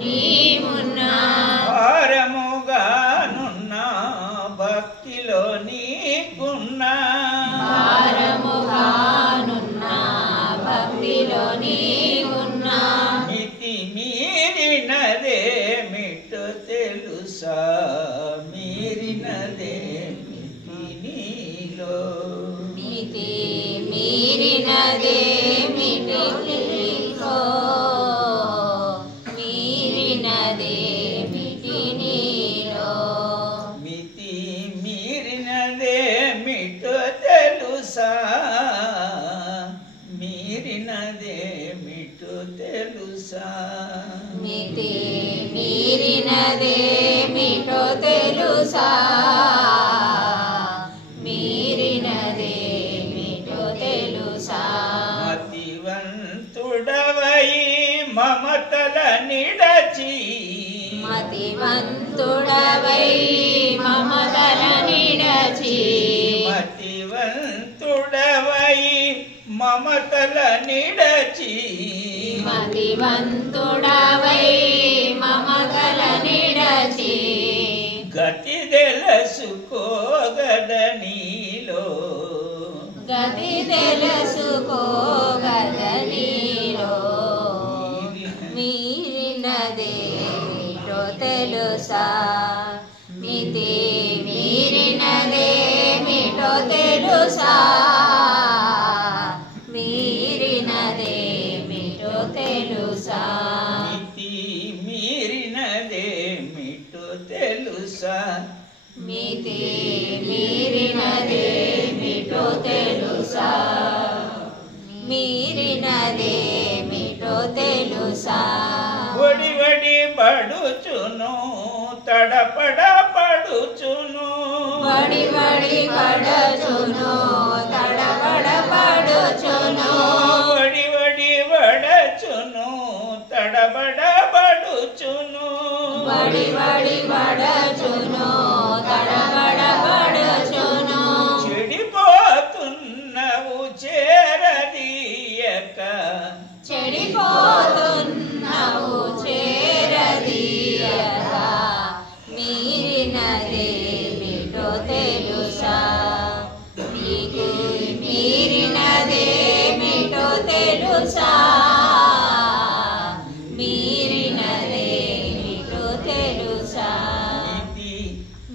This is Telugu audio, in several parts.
నీవున్నా భారముగానున్నా భక్తిలో నీకున్నా భారముగానున్నా భక్తిలో నీవున్నా మితి మీరినదేమిటో తెలుసా మీరినదేమిటి నీలో మితి మీరినదేమిటో నీలో మీరినదేమిటి నీలో మితి మీరినదేమిటో తెలుసా మీరినదేమిటో తెలుసా మితి మీరినదేమిటో తెలుసా మీరినదేమిటో తెలుసా మతివంతుడవై మమతల నిడచి మతివంతుడవై మమతల నిడచి మతివంతుడవై మమతల నిడచి మతివంతుడవై మమతల నిడచి గతి తెలుసుకోగద నీలో గతి తెలుసుకోగద నీలో మీరినదేమిటో తెలుసా మితి మీరినదేమిటో తెలుసా మీరినదేమిటో తెలుసా మితి మీరినదేమిటో తెలుసా మితి మీరినదేమిటో తెలుసా మీరినదేమిటో తెలుసా వడి వడి పడుచును తడపడ పడుచును వడి వడి పడచును తడబడ పడుచును వడి వడి వడచును తడబడ పడుచును వడి వడి పడచును తడబడ పడుచును చెడిపోతున్నవు చేరదీయక చెడిపోతున్నవు చేరదీయక మీరినదేమిటో తెలుసా మీకు మీరినదేమిటో తెలుసా మీరినదేమిటో తెలుసా ఇది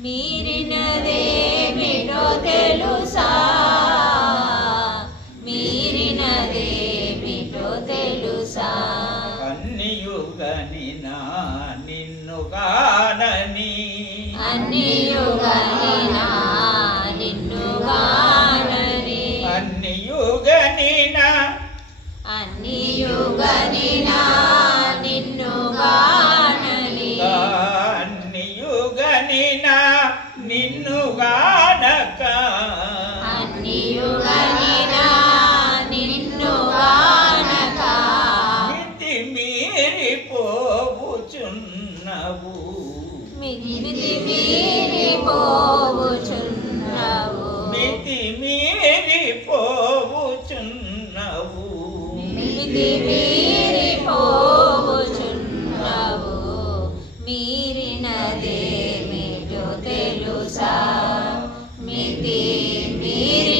మీరినదేమిటో తెలుసా మీరినదేమిటో తెలుసా అన్నియుగని నా నిన్నుగానని అన్నియుగనినా నిన్నుగానని అన్నియుగని అన్నియుగనినా నిన్నుగానని అన్నియుగని నిన్నుగానక అన్నియుగనినా నిన్నుగానక మితి మీరిపోవుచున్నవు మితి మీరిపోవుచున్నవు మితి మీరిపోవుచున్నవు మితి మీరిపోవుచున్నవు మీరినదేమిటో తెలుసా మితి మీరినదేమిటో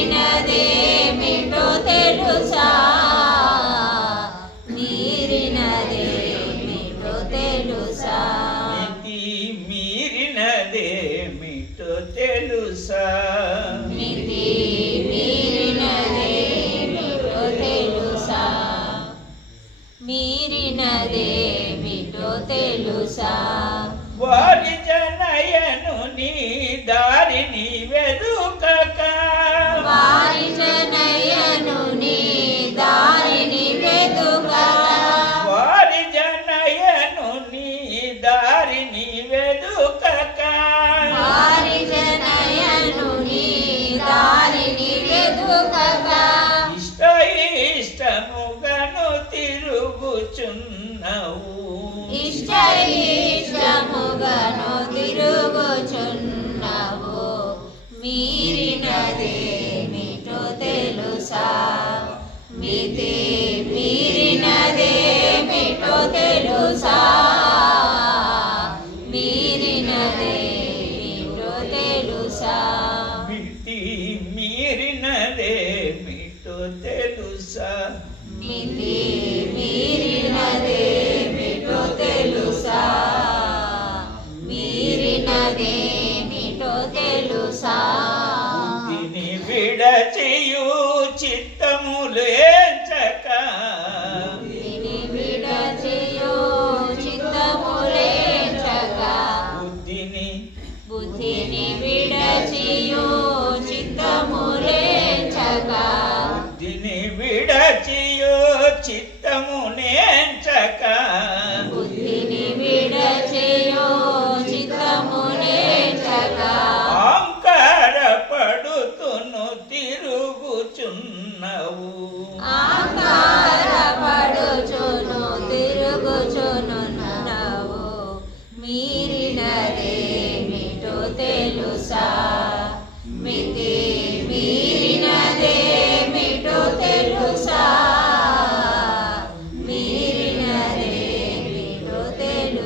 తెలుసా మీరినదేమిటో తెలుసా మితి మీరినదేమిటో తెలుసా మితి మీరినదేమిటో తెలుసా మీరినదేమిటో తెలుసా వారి జనయను నీ దారిని వెదుకక వారి జనయను నీ దారిని వెదుకగా వారి జనయను నీ దారిని వెదుకక వారి జనయను నీ దారిని వెదుకగా ఇష్ట ఇష్టముగను తిరుగుచున్నవు ఇష్ట ఇష్టముగను తిరుగుచున్నవు మీరినదేమిటో తెలుసా మితి మీరినదేమిటో తెలుసా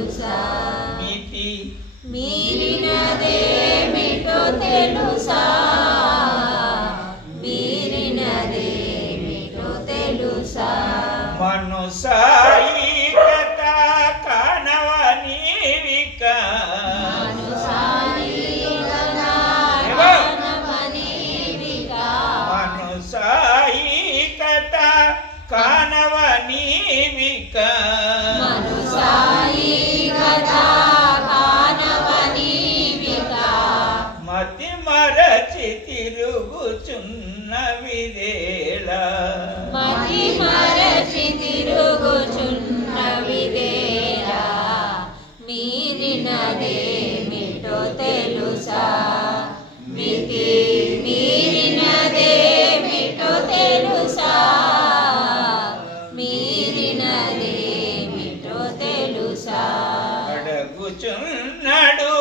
తెలుసా మితి మీరినదేమిటో తెలుసా మీరినదేమిటో తెలుసా మనుసాయి కథ కానవనీవిక మనుసాయి కథ కానవనీవిక మతి మరచి తిరుగుచున్న విదేళ మతి మరచి తిరుగుచున్న విదేలా మీరినదేమిటో తెలుసా మితి మీరినదేమిటో తెలుసా మీరినదేమిటో తెలుసా అడగుచున్నాడు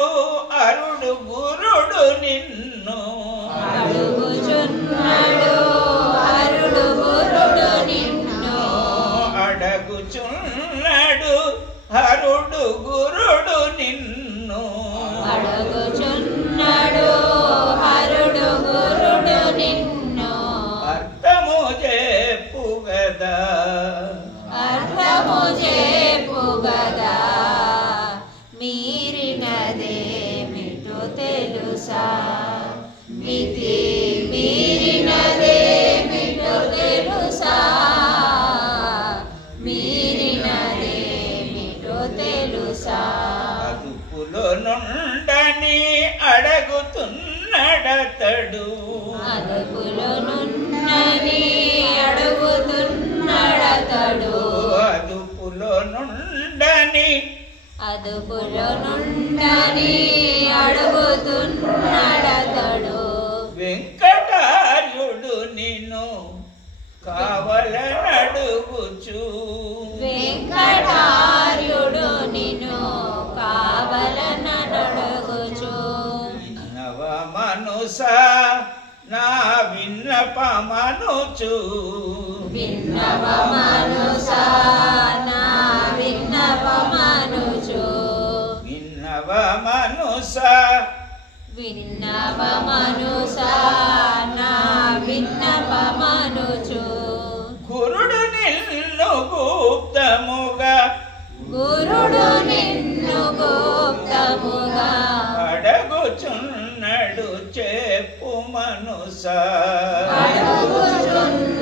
అరుడు గురుడు నిన్ను అడుగుచున్నాడు అరుడు గురుడు నిన్ను అడగుచున్నాడు అరుడు గురుడు నిన్ను అడుగుచున్నాడు హరుడు గురుడు నిన్ను అర్థము చెప్పు గదా అర్థము చేపు గదా మీరినదేమిటో తెలుసా మితి మీరినదేమిటో తెలుసా మీరినదేమిటో తెలుసా అదుపులో నుండని అడుగుతున్నాడతడు అదుపులో నున్నని అడుగుతున్నాడతడు అదుపులో నుండని అదుపులో నుండని అడుగుతున్నాడతడు వెంకటార్యుడు నిన్ను కావలనడుగుచు వెంకటార్యుడు నిన్ను కావలనడుగుచు నవ మనుస నా విన్నపమనుచు విన్నవ మనసా నా విన్నపమనుచు విన్నవ మనుస విన్నవ మనసా నా విన్నపమనుచు గురుడు నిన్ను గుప్తముగా గురుడు నిన్ను గుప్తముగా అడగుచున్నడు చెప్పు మనుస అడుగుచున్నాడు